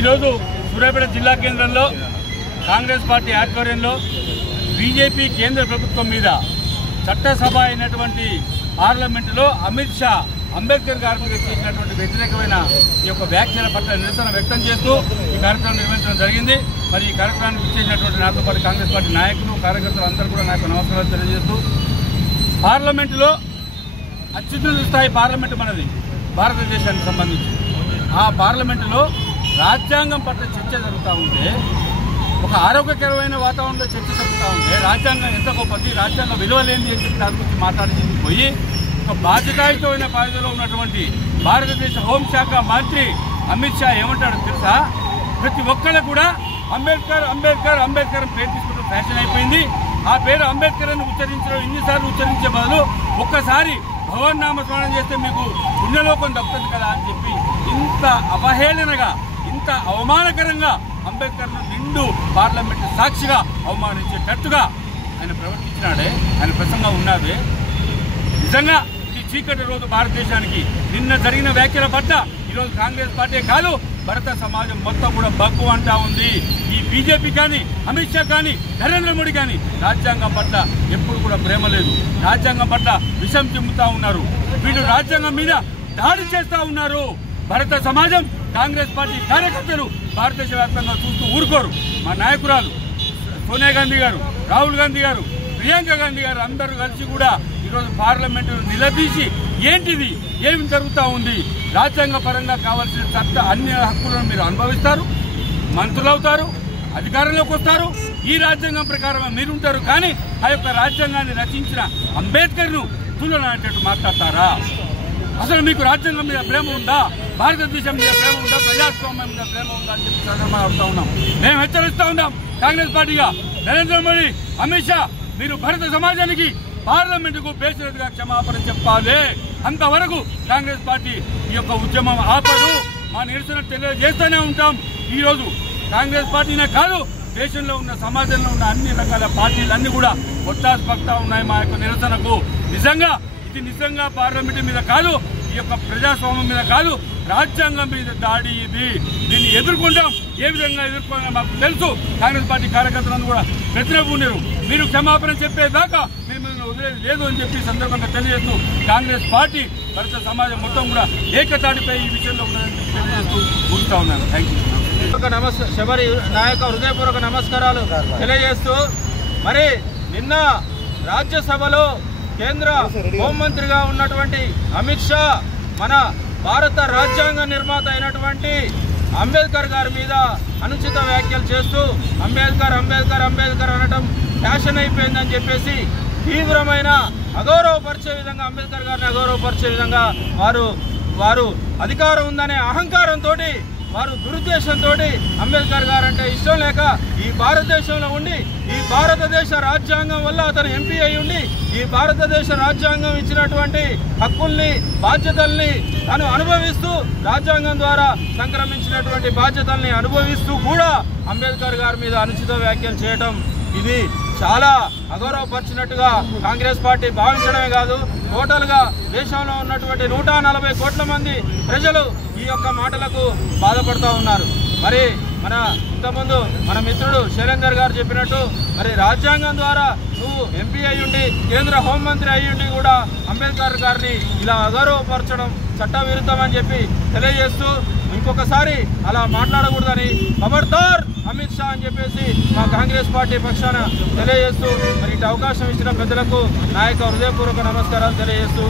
ఈరోజు సూర్యాపేట జిల్లా కేంద్రంలో కాంగ్రెస్ పార్టీ ఆధ్వర్యంలో బీజేపీ కేంద్ర ప్రభుత్వం మీద చట్టసభ అయినటువంటి పార్లమెంటులో అమిత్ షా అంబేద్కర్ గారి మీద చేసినటువంటి వ్యతిరేకమైన ఈ యొక్క వ్యాఖ్యల పట్ల నిరసన వ్యక్తం చేస్తూ ఈ కార్యక్రమం నిర్వహించడం జరిగింది. మరి ఈ కార్యక్రమానికి ఇచ్చేసినటువంటి నాతో పాటు కాంగ్రెస్ పార్టీ నాయకులు కార్యకర్తలు అందరూ కూడా నాకు నమస్కారాలు తెలియజేస్తూ, పార్లమెంటులో అత్యున్నత స్థాయి పార్లమెంటు మనది భారతదేశానికి సంబంధించి, ఆ పార్లమెంటులో రాజ్యాంగం పట్ల చర్చ జరుగుతూ ఉంటే, ఒక ఆరోగ్యకరమైన వాతావరణంలో చర్చ జరుగుతూ ఉంటే రాజ్యాంగం ఎంత గొప్పది, రాజ్యాంగ విలువలేంది అని చెప్పి దాని గురించి మాట్లాడింది పోయి ఒక బాధ్యతాయుతమైన పరిధిలో ఉన్నటువంటి భారతదేశ హోంశాఖ మంత్రి అమిత్ షా ఏమంటాడో తెలుసా? ప్రతి ఒక్కళ్ళు కూడా అంబేద్కర్ అంబేద్కర్ అంబేద్కర్ పేరు తీసుకుంటూ ఫ్యాషన్ అయిపోయింది. ఆ పేరు అంబేద్కర్ అని ఉచ్చరించడం ఇన్నిసార్లు ఉచ్చరించే బదులు ఒక్కసారి భగవన్ నామస్మరణ చేస్తే మీకు పుణ్యలోకం దక్కుతుంది కదా అని చెప్పి ఇంత అవహేళనగా, ఇంత అవమానకరంగా అంబేద్కర్ను నిండు పార్లమెంటు సాక్షిగా అవమానించేటట్టుగా ఆయన ప్రవర్తించినాడే, ఆయన ప్రసంగం ఉన్నదే. నిజంగా ఇది చీకటి రోజు భారతదేశానికి. నిన్న జరిగిన వ్యాఖ్యల పట్ల ఈరోజు కాంగ్రెస్ పార్టీ కాదు, భారత సమాజం మొత్తం కూడా బగ్గు అంటా ఉంది. ఈ బీజేపీ కానీ, అమిత్ షా కానీ, నరేంద్ర మోడీ కానీ రాజ్యాంగం పట్ల ఎప్పుడు కూడా ప్రేమ లేదు. రాజ్యాంగం పట్ల విషం చిమ్ముతా ఉన్నారు. వీళ్ళు రాజ్యాంగం మీద దాడి చేస్తా ఉన్నారు. భారత సమాజం, కాంగ్రెస్ పార్టీ కార్యకర్తలు భారతదేశ వ్యాప్తంగా చూస్తూ ఊరుకోరు. మా నాయకురాలు సోనియా గాంధీ గారు, రాహుల్ గాంధీ గారు, ప్రియాంక గాంధీ గారు అందరూ కలిసి కూడా ఈరోజు పార్లమెంటు నిలదీసి ఏంటిది, ఏమి జరుగుతూ ఉంది, రాజ్యాంగ పరంగా కావాల్సిన చట్ట అన్ని హక్కులను మీరు అనుభవిస్తారు, మంత్రులవుతారు, అధికారంలోకి వస్తారు, ఈ రాజ్యాంగం ప్రకారం మీరుంటారు. కానీ ఆ యొక్క రాజ్యాంగాన్ని రచించిన అంబేద్కర్ను తులనాటట్టు మాట్లాడతారా? అసలు మీకు రాజ్యాంగం మీద ప్రేమ ఉందా? భారతదేశం మీద ప్రేమ ఉందా? ప్రజాస్వామ్యం మీద ప్రేమ ఉందా అని చెప్పి సందర్భంగా అడుగుతా ఉన్నాం. మేము హెచ్చరిస్తూ ఉన్నాం కాంగ్రెస్ పార్టీగా, నరేంద్ర మోడీ, అమిత్ షా, మీరు భారత సమాజానికి, పార్లమెంటుకు బేసిరస్గా క్షమాపణ చెప్పాలి. అంతవరకు కాంగ్రెస్ పార్టీ ఈ యొక్క ఉద్యమం ఆపదు. మా నిరసన తెలియజేస్తూనే ఉంటాం. ఈరోజు కాంగ్రెస్ పార్టీనే కాదు, దేశంలో ఉన్న, సమాజంలో ఉన్న అన్ని రకాల పార్టీలన్నీ కూడా ఒత్తాసు పక్తా ఉన్నాయి మా యొక్క నిరసనకు. ఇది నిజంగా పార్లమెంటు మీద కాదు, ఈ యొక్క ప్రజాస్వామ్యం మీద కాదు, రాజ్యాంగం మీద దాడి. దీన్ని ఎదుర్కొంటాం. ఏ విధంగా ఎదుర్కొన్నా మాకు తెలుసు. కాంగ్రెస్ పార్టీ కార్యకర్తలను కూడా ప్రతినబూనేరు. మీరు క్షమాపణ చెప్పేదాకా మేము వదిలేది లేదు అని చెప్పి సందర్భంగా తెలియజేస్తూ, కాంగ్రెస్ పార్టీ భారత సమాజం మొత్తం కూడా ఏకతాటిపై ఈ విషయంలో ఉన్నదని తెలియజేస్తూ ముగిస్తా ఉన్నాను. Thank you. శబరి నాయక హృదయపూర్వక నమస్కారాలు తెలియజేస్తూ, మరి నిన్న రాజ్యసభలో కేంద్ర హోంమంత్రిగా ఉన్నటువంటి అమిత్ షా మన భారత రాజ్యాంగ నిర్మాత అయినటువంటి అంబేద్కర్ గారి మీద అనుచిత వ్యాఖ్యలు చేస్తూ అంబేద్కర్ అంబేద్కర్ అంబేద్కర్ అనడం ఫ్యాషన్ అయిపోయిందని చెప్పేసి తీవ్రమైన అగౌరవపరిచే విధంగా, అంబేద్కర్ గారిని అగౌరవపరిచే విధంగా వారు అధికారం ఉందనే అహంకారంతో, వారు దురుద్దేశంతో అంబేద్కర్ గారు అంటే ఇష్టం లేక ఈ భారతదేశంలో ఉండి, ఈ భారతదేశ రాజ్యాంగం వల్ల అతను ఎంపీ అయి ఉండి, ఈ భారతదేశ రాజ్యాంగం ఇచ్చినటువంటి హక్కుల్ని, బాధ్యతల్ని తను అనుభవిస్తూ, రాజ్యాంగం ద్వారా సంక్రమించినటువంటి బాధ్యతల్ని అనుభవిస్తూ కూడా అంబేద్కర్ గారి మీద అనుచిత వ్యాఖ్యలు చేయటం, ఇది చాలా అగౌరవపరిచినట్టుగా కాంగ్రెస్ పార్టీ భావించడమే కాదు, టోటల్గా దేశంలో ఉన్నటువంటి 140 కోట్ల మంది ప్రజలు ఈ యొక్క మాటలకు బాధపడుతూ ఉన్నారు. మరి ఇంతకుముందు మన మిత్రుడు శైలేందర్ గారు చెప్పినట్టు, మరి రాజ్యాంగం ద్వారా నువ్వు ఎంపీ అయ్యుండి, కేంద్ర హోంమంత్రి అయ్యుండి కూడా అంబేద్కర్ గారిని ఇలా అగౌరవపరచడం చట్టవిరుద్ధమని చెప్పి తెలియజేస్తూ, ఇంకొకసారి అలా మాట్లాడకూడదని ఖబర్దార్ అమిత్ షా అని చెప్పేసి మా కాంగ్రెస్ పార్టీ పక్షాన తెలియజేస్తూ, మరి ఇటు అవకాశం ఇచ్చిన పెద్దలకు నా యొక్క హృదయపూర్వక నమస్కారాలు తెలియజేస్తూ